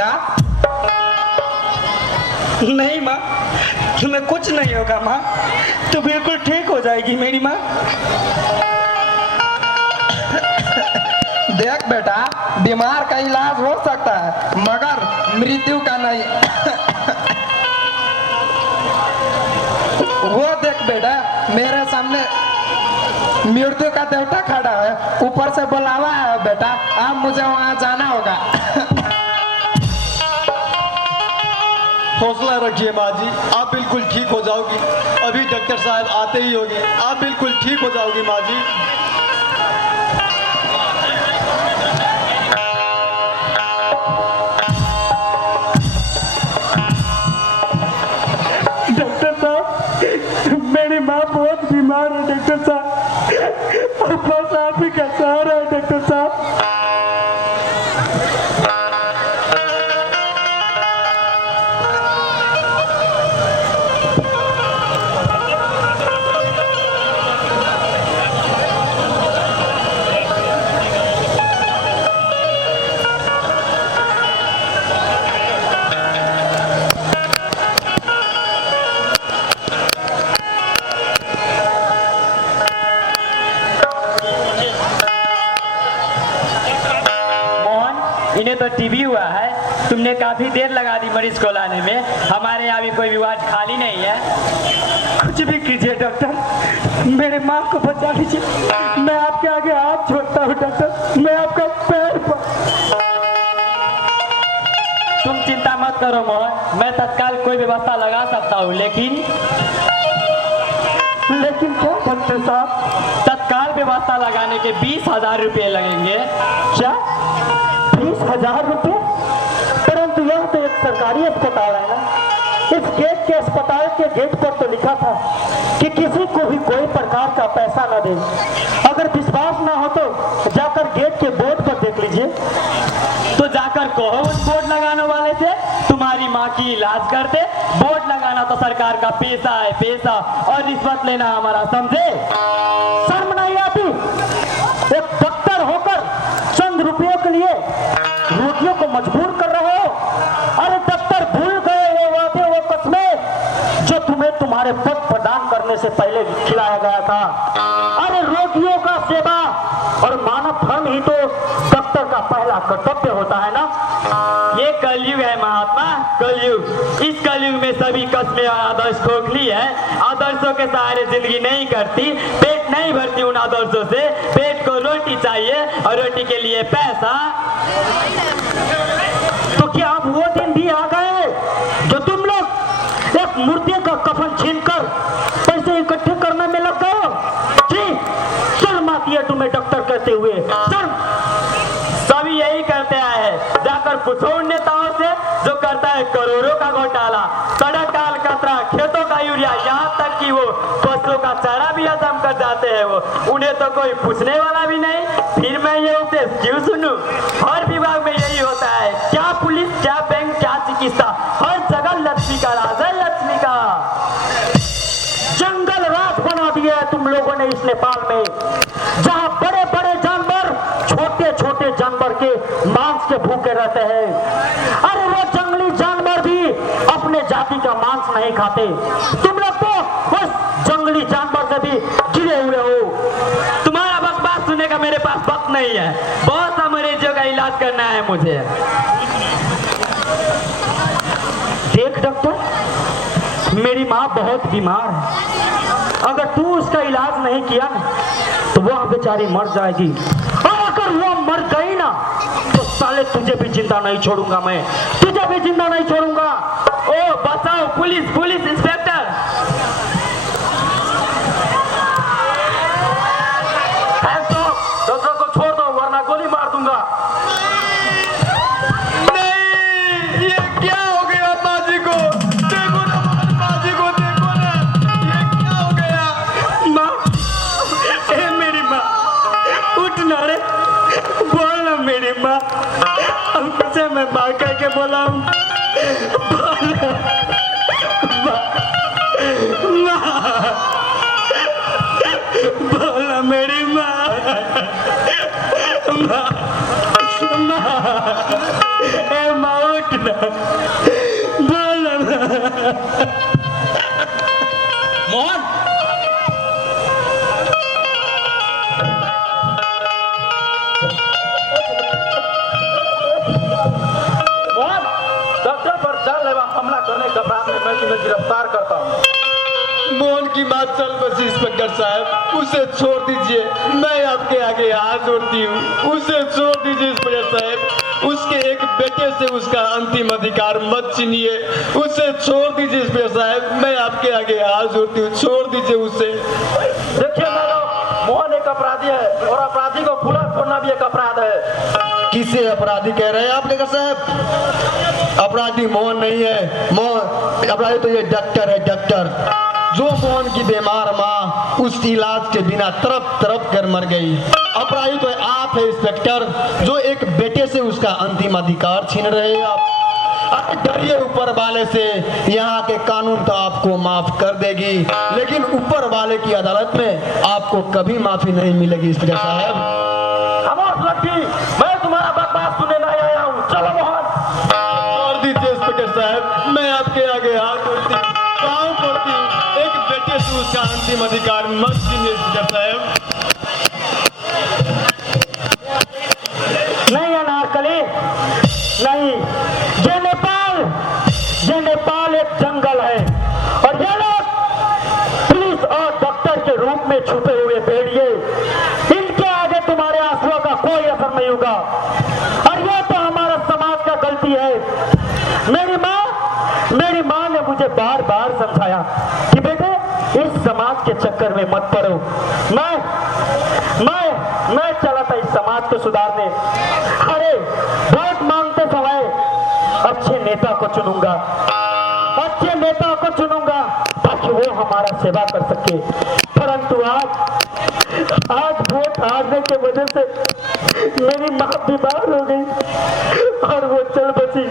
बेटा? नहीं माँ, तुम्हें कुछ नहीं होगा माँ, तू बिल्कुल ठीक हो जाएगी मेरी माँ। देख बेटा, बीमार का इलाज हो सकता है मगर मृत्यु का नहीं। वो देख बेटा, मेरे सामने मृत्यु का देवता खड़ा है, ऊपर से बुलावा है बेटा, अब मुझे वहां जाना होगा। हौसला रखिए माँ जी, आप बिल्कुल ठीक हो जाओगी। अभी डॉक्टर साहब आते ही होंगे, आप बिल्कुल ठीक हो जाओगी माँ जी। डॉक्टर साहब, मेरी माँ बहुत बीमार है डॉक्टर साहब, और बस आप ही का सहारा है डॉक्टर साहब। इन्हें तो टीबी हुआ है, तुमने काफी देर लगा दी मरीज को लाने में। हमारे यहाँ भी कोई विवाद खाली नहीं है। कुछ भी कीजिए डॉक्टर, मेरे माँ को बचा लीजिए। मैं आपके आगे हाथ जोड़ता हूँ डॉक्टर, मैं आपका पैर तुम चिंता मत करो मोहन, मैं तत्काल कोई व्यवस्था लगा सकता हूँ, लेकिन क्या डॉक्टर साहब? तत्काल व्यवस्था लगाने के 20,000 रुपये लगेंगे। क्या 20,000 रुपये? परंतु यह तो एक सरकारी अस्पताल है ना। इस गेट के अस्पताल के गेट पर तो लिखा था कि किसी को भी कोई प्रकार का पैसा न दे। अगर विश्वास ना हो तो जाकर गेट के बोर्ड पर देख लीजिए। तो जाकर कहो उस बोर्ड लगाने वाले से तुम्हारी माँ की इलाज करते। बोर्ड लगाना तो सरकार का पैसा है, पैसा, और रिश्वत लेना हमारा, समझे? शर्म नहीं आती? एक डॉक्टर होकर चंद रुपयों के लिए रोगियों को मजबूर कर रहे हो। अरे डॉक्टर, भूल गए वो वादे, वो कस्में जो तुम्हें तुम्हारे पद प्रदान करने से पहले खिलाया गया था। अरे रोगियों का सेवा और मानव धर्म ही तो डॉक्टर का पहला कर्तव्य होता है ना। ये कलयुग है महात्मा, कलयुग। इस कलयुग में सभी कस्में और आदर्श खोखली है। आदर्शों के सहारे जिंदगी नहीं करती, पेट नहीं भरती उन आदर्शों से। पेट को रोटी चाहिए और रोटी के लिए पैसा। तो क्या अब वो दिन भी आ गए जो तुम लोग एक मूर्ति का कफन छीनकर पैसे इकट्ठे करने में लग गए हो? जी, शर्म आती है तुम्हें डॉक्टर कहते हुए? शर्म। सभी यही करते आए हैं। जाकर पूछो उन नेताओं से जो करता है करोड़ों का घोटाला, सड़क का अलकतरा, खेतों का यूरिया, यहाँ तक कि वो पशुओं का चारा भी हजम कर जाते हैं वो। उन्हें तो कोई पूछने वाला भी नहीं। फिर मैं ये उपदेश क्यों सुनूं? हर विभाग में यही होता है, क्या पुलिस, क्या बैंक, क्या चिकित्सा, हर जगह लक्ष्मी का राज है, लक्ष्मी का। जंगल राज बना दिया है तुम लोगों ने इस नेपाल में, जहाँ बड़े बड़े जानवर छोटे छोटे जानवर के मांस के भूखे रहते हैं। अरे वो जंगली जानवर भी अपने जाति का मांस नहीं खाते। तुम लोग तो बस जंगली जानवर से भी गिरे हुए हो। तुम्हारा बकवास सुनने का मेरे पास वक्त नहीं है। बहुत सा मरीजों का इलाज करना है मुझे। देख डॉक्टर, मेरी माँ बहुत बीमार है। अगर तू उसका इलाज नहीं किया ना तो वह बेचारी मर जाएगी। और अगर वो मर गई ना तो साले तुझे भी जिंदा नहीं छोड़ूंगा, मैं तुझे भी जिंदा नहीं छोड़ूंगा। ओ बचाओ, पुलिस, पुलिस, इंस्पेक्टर। डॉक्टर को छोड़ दो वरना गोली मार दूंगा। नहीं, ये क्या हो गया बाजी को? देखो ना बाजी को, देखो ना, ये क्या हो गया? माँ, ए मेरी माँ, उठ ना रे, बोल ना मेरी माँ। हमको से मैं माँ कह के बोला हूँ। बोल ना मेरी माँ। माँ ए माउट ना बोल ना। मोहन मोहन, डॉक्टर पर जानलेवा हमला करने के अपराध में मैं तुम्हें गिरफ्तार करता हूँ। मोहन की बात चल बसी इंस्पेक्टर साहब, उसे छोड़ दीजिए, मैं आपके आगे हाथ जोड़ती हूँ। उसे छोड़ दीजिए इंस्पेक्टर साहब, उसके एक बेटे से उसका अंतिम अधिकार मत छीनिए। उसे छोड़ दीजिए इंस्पेक्टर साहब, मैं आपके आगे हाथ जोड़ती हूँ, छोड़ दीजिए उसे। देखिए मैडम, मोहन एक अपराधी है और अपराधी को खुला छोड़ना भी एक अपराध है। किसे अपराधी कह रहे हैं आप लेकर साहब? अपराधी मोहन नहीं है, मोहन अपराधी तो ये डॉक्टर है, डॉक्टर जो मोहन की बीमार माँ उस इलाज के बिना तड़प तड़प कर मर गई। अपराधी तो आप है इंस्पेक्टर, जो एक बेटे से उसका अंतिम अधिकार छीन रहे हैं आप। अरे डरिए ऊपर वाले से, यहाँ के कानून तो आपको माफ कर देगी, लेकिन ऊपर वाले की अदालत में आपको कभी माफी नहीं मिलेगी इंस्पेक्टर साहब। खामोश लड़की, मैं तुम्हारा बकवास सुनने नहीं आया हूँ। चलो मोहन। छोड़ दीजिए इंस्पेक्टर साहब, मैं आपके आगे हाथ जोड़ती हूँ, पाँव पड़ती हूँ, एक बेटे से उसका अंतिम अधिकार मत छीनिए इंस्पेक्टर साहब। नहीं अनारकली, नहीं। ये नेपाल एक जंगल है और ये लोग पुलिस और डॉक्टर के रूप में छुपे हुए भेड़िए, इनके आगे तुम्हारे आंसुओं का कोई असर नहीं होगा। और ये तो हमारा समाज का गलती है। मेरी माँ ने मुझे बार बार समझाया कि बेटे इस समाज के चक्कर में मत पड़ो। मैं चला था इस समाज को सुधारने। अरे वोट मांगते समय अच्छे नेता को चुनूंगा ताकि वो हमारा सेवा कर सके। परंतु आज वोट हारने के वजह से मेरी माँ बीमार हो गई और वो चल बची।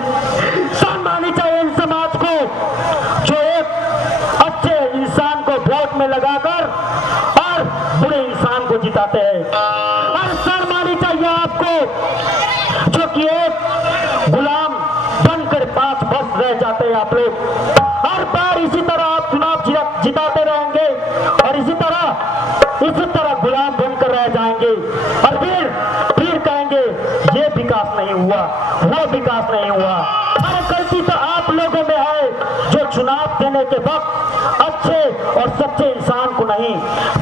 सम्मानी चाहिए इन समाज को जो एक अच्छे इंसान को वोट में लगाकर और बुरे इंसान को जिताते हैं। और सम्मानी चाहिए आपको जो कि एक गुलाम बनकर 5 वर्ष रह जाते हैं आप लोग। हर बार इसी तरह आप चुनाव जिताते रहेंगे और इसी तरह गुलाम बनकर रह जाएंगे और फिर कहेंगे ये विकास नहीं हुआ, वो विकास नहीं हुआ। अरे गलती तो आप लोगों में है जो चुनाव देने के वक्त अच्छे और सच्चे इंसान को नहीं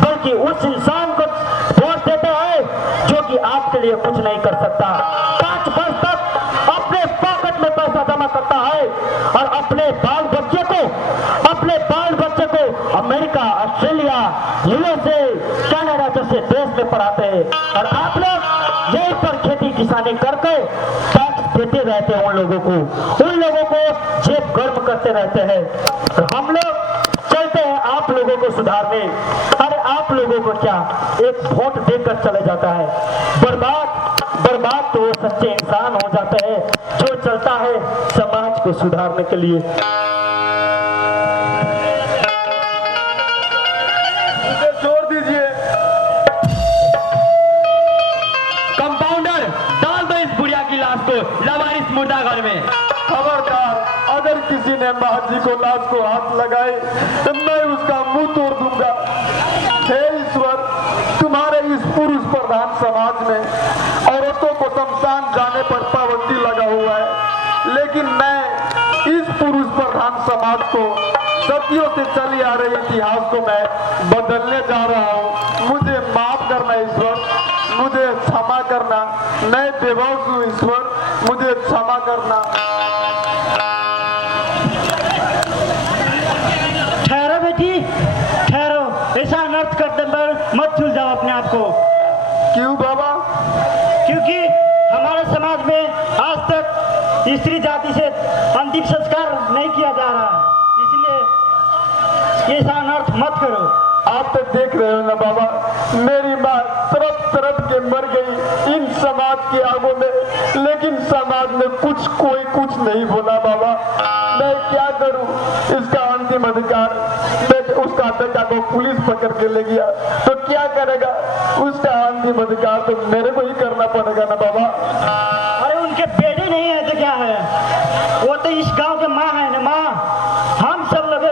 बल्कि उस इंसान को वोट देते हैं जो कि आपके लिए कुछ नहीं कर सकता। 5 वर्ष तक अपने पॉकेट में पैसा जमा करता है और अपने बाल बच्चे को अमेरिका, ऑस्ट्रेलिया, यूएसए, कनाडा जैसे देश में पढ़ाते हैं और आप लोग यही पर खेती किसानी करके टैक्स देते रहते हैं उन लोगों को जेब गर्म करते रहते हैं। और हम लोग चलते हैं आप लोगों को सुधारने। अरे आप लोगों को क्या एक वोट देकर चले जाता है, बर्बाद तो वो सच्चे इंसान हो जाते हैं जो चलता है समाज को सुधारने के लिए। छोड़ दीजिए। कंपाउंडर डाल दो इस बुढ़िया की लाश को लवारिस मुर्दाघर में। खबरदार, अगर किसी ने माँ जी को लाश को हाथ लगाए तो मैं उसका मुंह तोड़ दूंगा। हे ईश्वर, तुम्हारे इस पुरुष प्रधान समाज में औरतों को शमशान जाने पर पाबंदी लगा हुआ है, लेकिन मैं इस पुरुष प्रधान समाज को सदियों से चली आ रही इतिहास को मैं बदलने जा रहा हूँ। मुझे माफ करना ईश्वर, मुझे क्षमा करना। मैं बेबस हूँ ईश्वर, मुझे क्षमा करना। ठहरो बेटी, ठहरो। ऐसा अनर्थ करते मत छूल जाओ अपने आप को। क्यों बाबा? क्योंकि हमारे समाज में आज तक स्त्री जाति से अंतिम संस्कार नहीं किया जा रहा, इसलिए ऐसा अनर्थ मत करो। आप तो देख रहे हो ना बाबा, मेरी माँ तरफ के मर गई इन समाज के आगों में, लेकिन समाज में कोई कुछ नहीं बोला बाबा। मैं क्या करूं? इसका अंतिम अधिकार, मैं उसका उसका बेटा को पुलिस पकड़ के ले गया तो क्या करेगा? उसका अंतिम अधिकार तो मेरे को ही करना पड़ेगा ना बाबा। अरे उनके बेटे नहीं है तो क्या है, वो तो इस गांव के माँ है ना माँ। हम सब लोग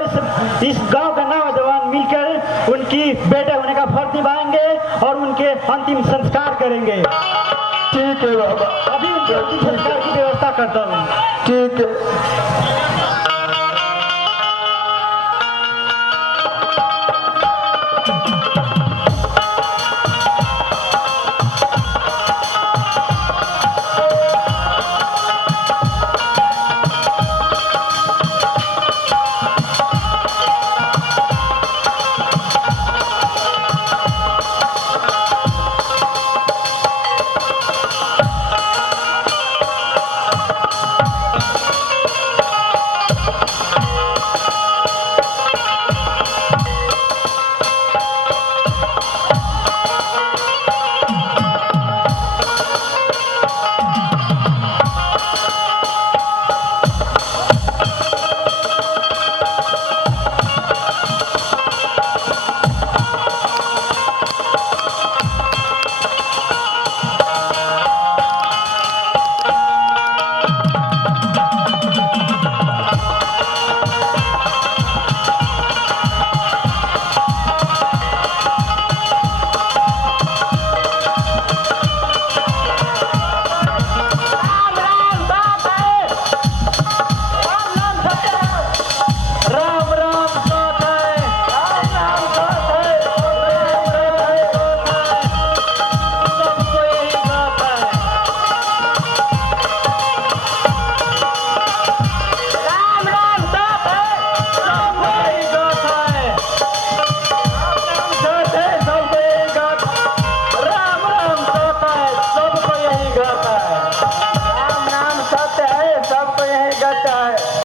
इस गांव का नौजवान मिलकर उनकी बेटे होने का फर्ज निभाएंगे और उनके अंतिम संस्कार करेंगे। ठीक है बाबा, अभी उनके अंतिम संस्कार की व्यवस्था करता हूँ। ठीक है।